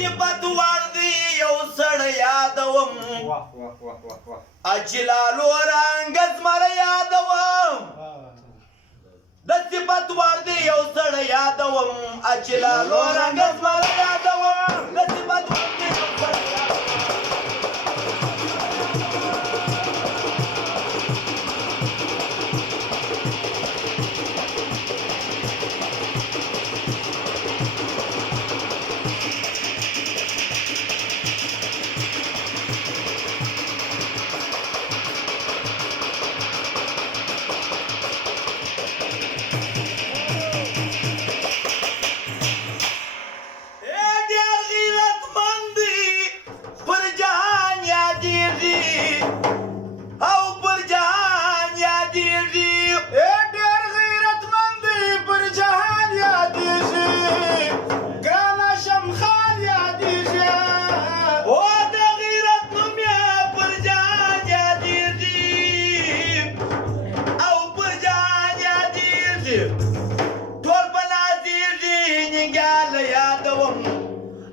صفت وردی یو سړی یادوم اجلالو رنګ زمر یادوم د صفت وردی یو سړی یادوم اجلالو رنګ زمر یادوم د صفت وردی یو سړی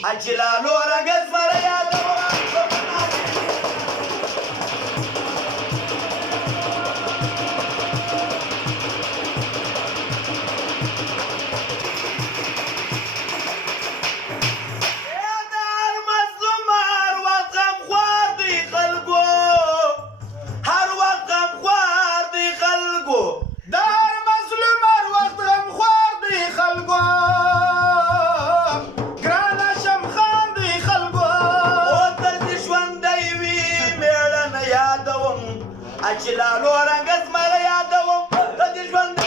اجلالو رنګ زمر یادوم اجلالو رنګ زمر یادوم د دې ژوند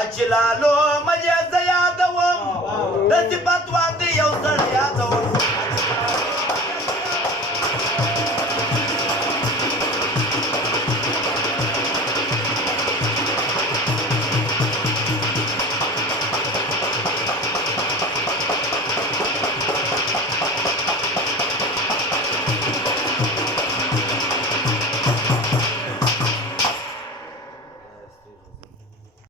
اجلالو